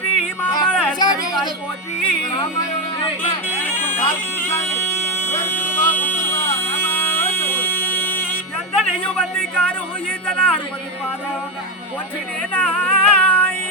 போற்றி மாமலர் போற்றி எந்தனையும் வந்து காரு உயிர்த்தனார் வந்து பாதம் போற்றினேனாய்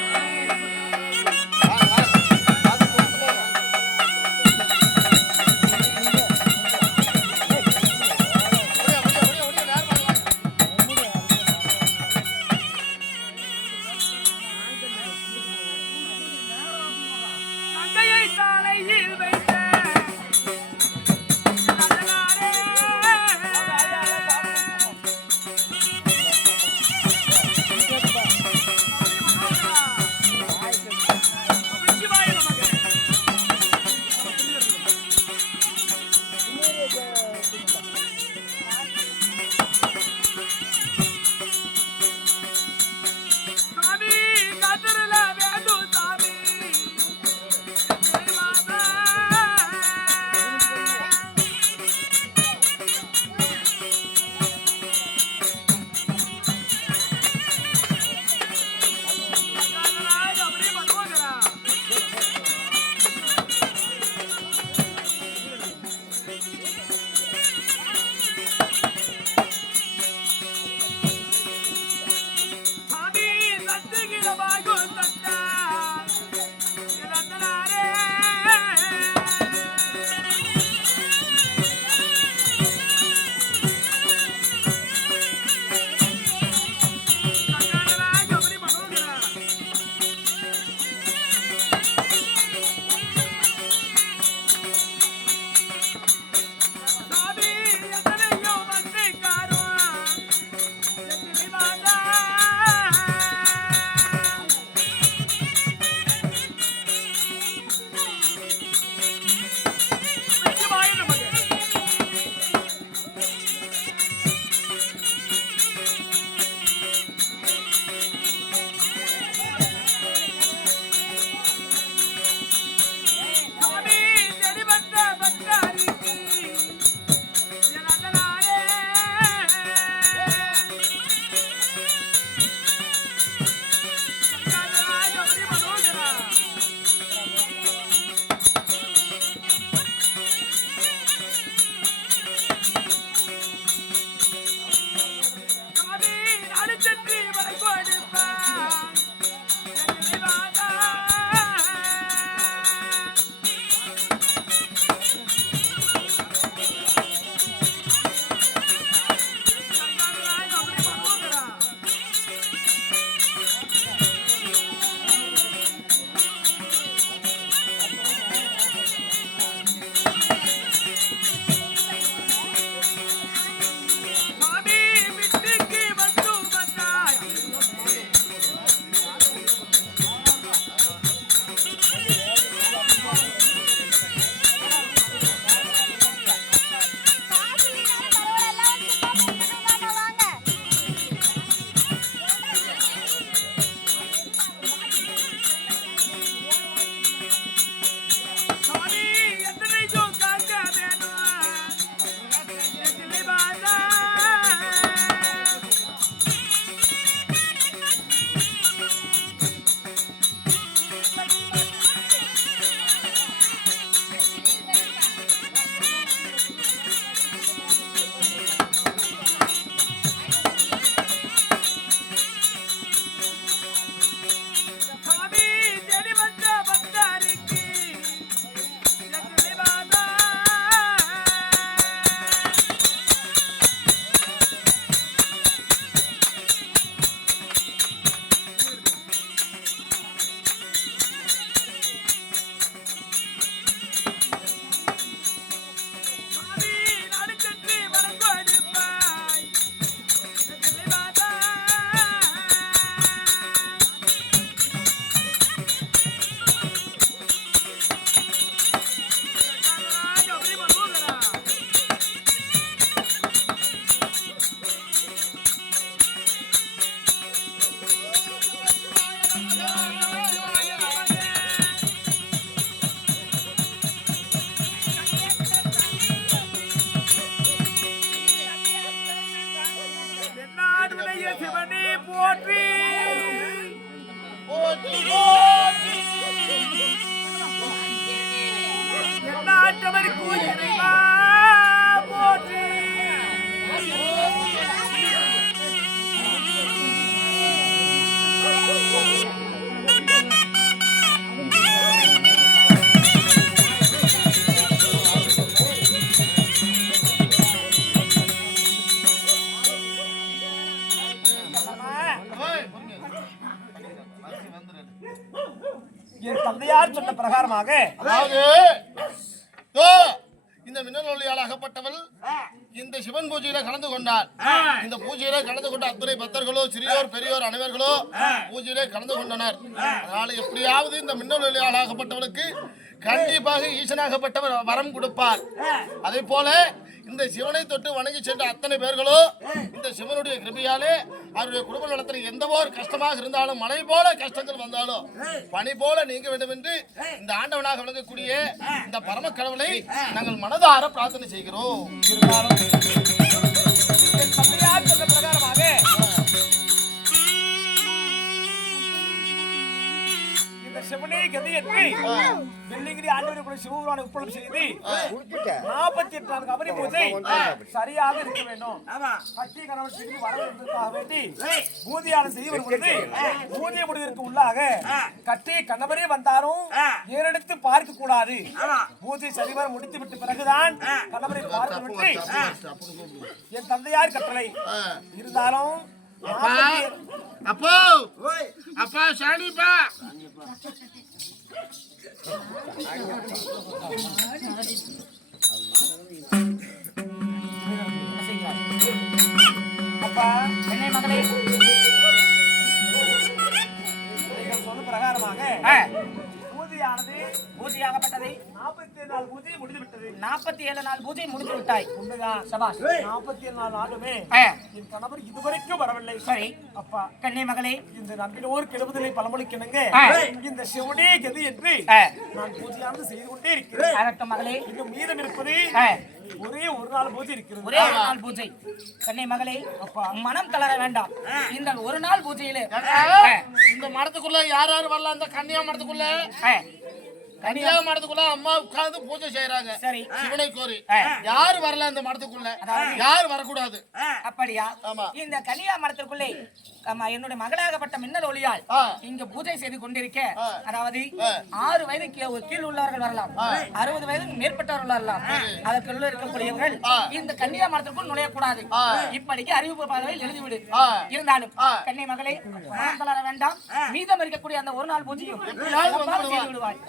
என் தந்தையார் சொன்ன பிரகாரமாக அதாவது இதோ இந்த மின்னல் ஒளியால் அகப்பட்டவள் இந்த சிவன் பூஜையில கலந்து கொண்டார். இந்த பூஜையில கலந்து கொண்ட அத்துணை பக்தர்களோ சிறியோர் பெரியோர் அனைவர்களோ பூஜையிலே கலந்து கொண்டனர். அதனால எப்படியாவது இந்த மின்னல் ஒளியால் ஆகப்பட்டவளுக்கு கண்டிப்பாக ஈசனாகப்பட்டவர் வரம் கொடுப்பார். அதே போல இந்த சிவனை தொட்டு வணங்கி சென்ற அத்தனை பேர்களோ இந்த சிவனுடைய கிருபையாலே அவருடைய குடும்ப நலத்தில் எந்த ஒரு கஷ்டமாக இருந்தாலும் மழை போல கஷ்டங்கள் வந்தாலும் பனி போல நீங்க வேண்டும் என்று இந்த ஆண்டவனாக விளங்கக்கூடிய இந்த பரம கடவுளை நாங்கள் மனதார பிரார்த்தனை செய்கிறோம். என் தந்தையார் சொன்ன பிரகாரமாக இந்த சிவனே கதி என்று வெள்ளிங்கிரி ஆண்டவரை கூட சிவபெருமானை உட்படம் செய்து 48 அபரி பூஜை சரியாக இருக்க வேண்டும். கட்டி கணவன் செய்து வர வேண்டியதற்காக வேண்டி பூஜையாளர் செய்து வரும் பொழுது பூஜை முடிவதற்கு உள்ளாக கட்டி கணவரே வந்தாலும் ஏறெடுத்து பார்க்க கூடாது. பூஜை சரிவர முடித்து விட்டு பிறகுதான் கணவரை பார்க்க விட்டு என் தந்தையார் கட்டளை இருந்தாலும் அப்போ அப்பா சாணிப்பா அப்பா என்னை மகளே நீங்கள் சொன்ன பிரகாரமாக பூஜையானது பூஜையாகப்பட்டதை 47 நாள் பூஜை முடிந்து விட்டது. 47 நாள் பூஜை முடித்து விட்டாய். உண்மைதான் சபாஷ். 47 நாள் ஆண்டுமே என் கணவர் இதுவரைக்கும் வரவில்லை. சரி அப்பா கண்ணே மகளே இந்த நம்பினோர் கெடுவதில்லை பழமொழிக்கணுங்க. இந்த சிவனே கதி என்று நான் பூஜையானது செய்து கொண்டே இருக்கிறேன். ஆகட்டும் மகளே. இன்னும் மீதம் இருப்பது ஒரே ஒரு நாள் பூஜை இருக்கிறது. ஒரே ஒரு நாள் பூஜை. கண்ணே மகளே அப்பா மனம் தளர வேண்டாம். இந்த ஒரு நாள் பூஜையிலே இந்த மரத்துக்குள்ள யார் யார் வரலாம்? இந்த கன்னியா மரத்துக்குள்ள கன்னியா மரத்துக்குள்ள அம்மா உட்கார்ந்து பூஜை செய்யறாங்க. சரி சிவனை கோரி யார் வரல இந்த மரத்துக்குள்ள? யார் வரக்கூடாது? அப்படியா? ஆமா. இந்த கன்னியா மரத்திற்குள்ளே என்னுடைய மகளாகப்பட்ட மின்னல் ஒளியால் இங்க பூஜை செய்து கொண்டிருக்க, அதாவது 6 வயதுக்கு கீழ் உள்ளவர்கள் வரலாம், 60 வயதுக்கு மேற்பட்டவர்கள் வரலாம். அதற்குள்ள இருக்கக்கூடியவர்கள் இந்த கன்னியா மரத்திற்குள் நுழையக்கூடாது. இப்படிக்கு அறிவிப்பு பார்வையில் எழுதிவிடு. இருந்தாலும் கன்னி மகளே மனம் தளர வேண்டாம். மீதம் இருக்கக்கூடிய அந்த ஒரு நாள் பூஜையும் செய்து விடுவாய்.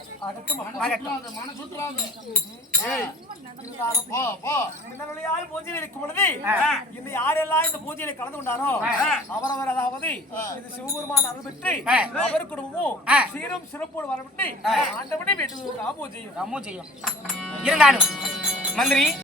பூஜையில் இருக்கும் பொழுது இந்த யாரெல்லாம் இந்த பூஜையில கலந்து கொண்டாரோ அவரவர் அதாவது இந்த சிவபெருமான் அருள் பெற்று அவர் குடும்பமும் சீரும் சிறப்போடு வரவிட்டு ஆண்டவனை வேண்டுவது ராமோ செய்யும். இருந்தாலும் மந்திரி